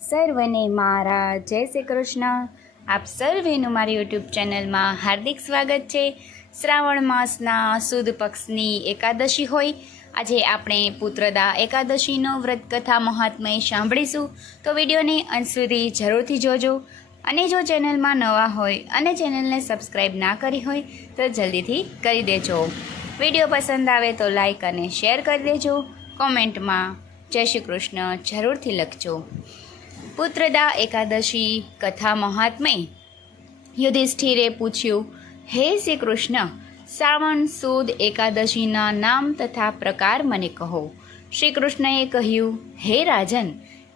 સર્વને મારા જય શ્રી કૃષ્ણ. આપ સર્વેનું મારી યુટ્યુબ ચેનલમાં હાર્દિક સ્વાગત છે. શ્રાવણ માસના સુદ પક્ષની એકાદશી હોય આજે આપણે પુત્રદા એકાદશીનો વ્રતકથા મહાત્મય સાંભળીશું. તો વિડીયોને અંત સુધી જરૂરથી જોજો. અને જો ચેનલમાં નવા હોય અને ચેનલને સબસ્ક્રાઈબ ના કરી હોય તો જલ્દીથી કરી દેજો. વિડીયો પસંદ આવે તો લાઈક અને શેર કરી દેજો. કોમેન્ટમાં જય શ્રી કૃષ્ણ જરૂરથી લખજો. પુત્રદા એકાદશી કથા મહાત્મય. યુધિષ્ઠિરે પૂછ્યું, હે શ્રી કૃષ્ણ, શ્રાવણ સુદ એકાદશીના નામ તથા પ્રકાર મને કહો. શ્રી કૃષ્ણએ કહ્યું, હે રાજન,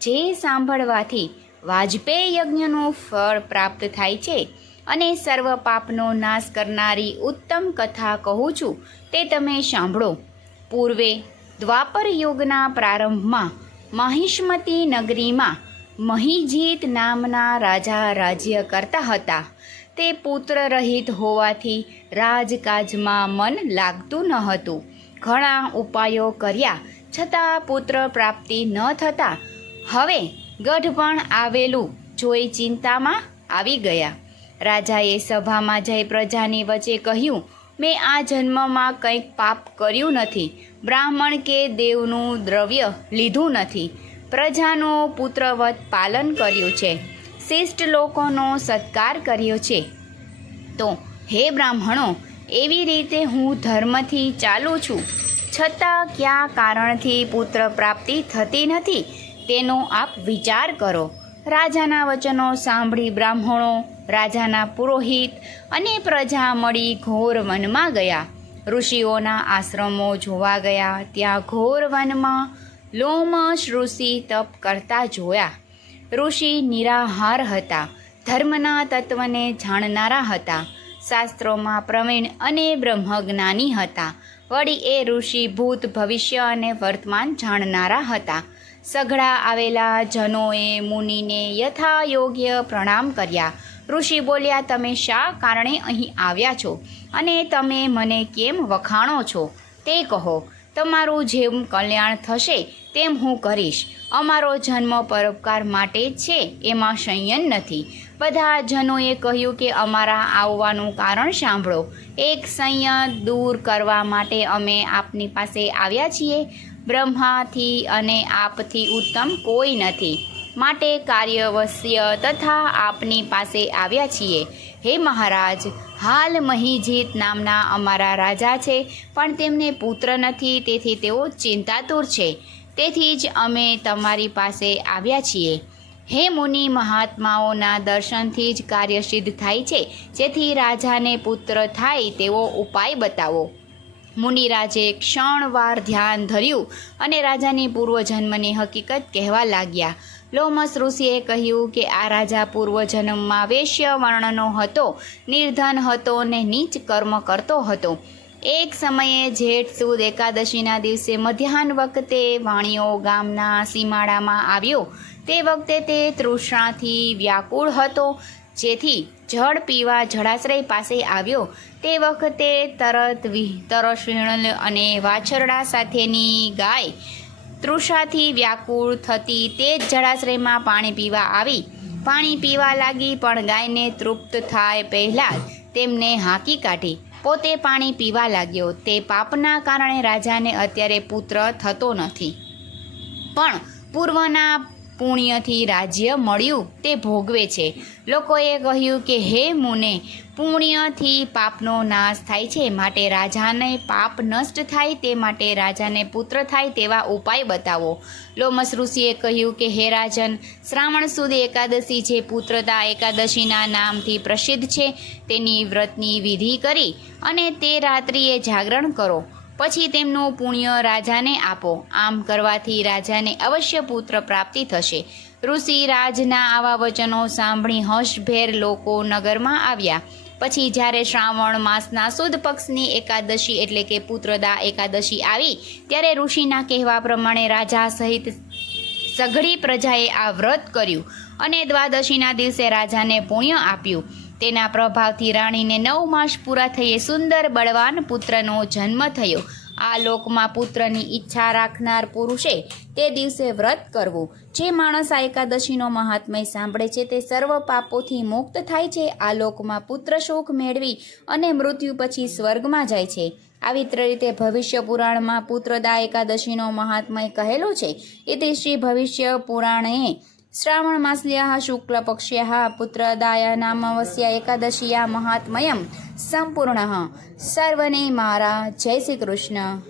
જે સાંભળવાથી વાજપેયી યજ્ઞનું ફળ પ્રાપ્ત થાય છે અને સર્વ પાપનો નાશ કરનારી ઉત્તમ કથા કહું છું તે તમે સાંભળો. પૂર્વે દ્વાપર યુગના પ્રારંભમાં માહિષ્મતી નગરીમાં મહિજીત નામના રાજા રાજ્ય કરતા હતા. તે પુત્ર રહિત હોવાથી રાજકાજમાં મન લાગતું ન હતું. ઘણા ઉપાયો કર્યા છતાં પુત્ર પ્રાપ્તિ ન થતાં હવે ગઢપણ આવેલું જોઈ ચિંતામાં આવી ગયા. રાજાએ સભામાં જઈ પ્રજાની વચ્ચે કહ્યું, મેં આ જન્મમાં કંઈક પાપ કર્યું નથી, બ્રાહ્મણ કે દેવનું દ્રવ્ય લીધું નથી, પ્રજાનો પુત્રવત પાલન કર્યું છે, શિષ્ટ લોકોનો સત્કાર કર્યો છે. તો હે બ્રાહ્મણો, એવી રીતે હું ધર્મથી ચાલું છું, છતાં કયા કારણથી પુત્ર પ્રાપ્તિ થતી નથી તેનો આપ વિચાર કરો. રાજાના વચનો સાંભળી બ્રાહ્મણો, રાજાના પુરોહિત અને પ્રજા મળી ઘોર વનમાં ગયા. ઋષિઓના આશ્રમો જોવા ગયા. ત્યાં ઘોર વનમાં લોમશ ઋષિ તપ કરતા જોયા. ઋષિ નિરાહાર હતા, ધર્મના તત્વને જાણનારા હતા, શાસ્ત્રોમાં પ્રવીણ અને બ્રહ્મજ્ઞાની હતા. વળી એ ઋષિ ભૂત ભવિષ્ય અને વર્તમાન જાણનારા હતા. સઘળા આવેલા જનોએ મુનિને યથા યોગ્ય પ્રણામ કર્યા. ઋષિ બોલ્યા, તમે શા કારણે અહીં આવ્યા છો અને તમે મને કેમ વખાણો છો તે કહો. તમારું જેમ કલ્યાણ થશે તેમ હું કરીશ. અમારો જન્મ પરોપકાર માટે જ છે, એમાં સંયમ નથી. બધા જનોએ કહ્યું કે અમારા આવવાનું કારણ સાંભળો. એક સંયમ દૂર કરવા માટે અમે આપની પાસે આવ્યા છીએ. બ્રહ્માથી અને આપથી ઉત્તમ કોઈ નથી, માટે કાર્યવશ્ય તથા આપની પાસે આવ્યા છીએ. હે મહારાજ, હાલ મહિજીત નામના અમારા રાજા છે, પણ તેમને પુત્ર નથી, તેથી તેઓ ચિંતાતુર છે. તેથી જ અમે તમારી પાસે આવ્યા છીએ. હે મુનિ, મહાત્માઓના દર્શનથી જ કાર્ય સિદ્ધ થાય છે, જેથી રાજાને પુત્ર થાય તેવો ઉપાય બતાવો. મુનિરાજે ક્ષણવાર ધ્યાન ધર્યું અને રાજાની પૂર્વજન્મની હકીકત કહેવા લાગ્યા. લોમસ ઋષિએ કહ્યું કે આ રાજા પૂર્વજન્મમાં વૈશ્ય વર્ણનો હતો, નિર્ધન હતો ને નીચ કર્મ કરતો હતો. એક સમયે જેઠ સુદ એકાદશીના દિવસે મધ્યાહન વખતે વાણિયો ગામના સીમાડામાં આવ્યો. તે વખતે તે તૃષ્ણાથી વ્યાકુળ હતો, જેથી જળ પીવા જળાશ્રય પાસે આવ્યો. તે વખતે તરસ્વીણ અને વાછરડા સાથેની ગાય તૃષાથી વ્યાકુળ થતી તે જ જળાશ્રયમાં પાણી પીવા આવી. પાણી પીવા લાગી, પણ ગાયને તૃપ્ત થાય પહેલાં જ તેમને હાંકી કાઢી. પોતે પાણી પીવા લાગ્યો. તે પાપના કારણે રાજાને અત્યારે પુત્ર થતો નથી, પણ પૂર્વના પુણ્યથી રાજ્ય મળ્યું તે ભોગવે છે. લોકોએ કહ્યું કે હે મુને, પુણ્યથી પાપનો નાશ થાય છે, માટે રાજાને પાપ નષ્ટ થાય તે માટે રાજાને પુત્ર થાય તેવા ઉપાય બતાવો. લોમસ ઋષિએ કહ્યું કે હે રાજન, શ્રાવણ સુદ એકાદશી જે પુત્રદા એકાદશીના નામથી પ્રસિદ્ધ છે, તેની વ્રતની વિધિ કરી અને તે રાત્રિએ જાગરણ કરો. પછી તેમનું પુણ્ય રાજાને આપો. આમ કરવાથી રાજાને અવશ્ય પુત્ર પ્રાપ્તિ થશે. ઋષિ રાજના આવા વચનો સાંભળી હર્ષભેર લોકો નગરમાં આવ્યા. પછી જ્યારે શ્રાવણ માસના સુદ પક્ષની એકાદશી એટલે કે પુત્રદા એકાદશી આવી, ત્યારે ઋષિના કહેવા પ્રમાણે રાજા સહિત સઘળી પ્રજાએ આ વ્રત કર્યું અને દ્વાદશીના દિવસે રાજાને પુણ્ય આપ્યું. તેના પ્રભાવથી રાણીને 9 માસ પૂરા થયે સુંદર બળવાન પુત્રનો જન્મ થયો આ લોકમાં પુત્રની ઈચ્છા રાખનાર પુરુષે તે દિવસે વ્રત કરવું. જે માણસ આ એકાદશીનો મહાત્મય સાંભળે છે તે સર્વ પાપોથી મુક્ત થાય છે, આ લોકમાં પુત્ર સુખ મેળવી અને મૃત્યુ પછી સ્વર્ગમાં જાય છે. આવી રીતે ભવિષ્ય પુરાણમાં પુત્રદા એકાદશીનો મહાત્મય કહેલો છે. ઇતિ શ્રી ભવિષ્ય પુરાણે શ્રાવણ માસ્યાઃ શુક્લ પક્ષ્યાઃ પુત્રદાય નામવસ્યા એકાદશીયા મહાત્મયમ સંપૂર્ણઃ. સર્વને મારા જય શ્રી કૃષ્ણ.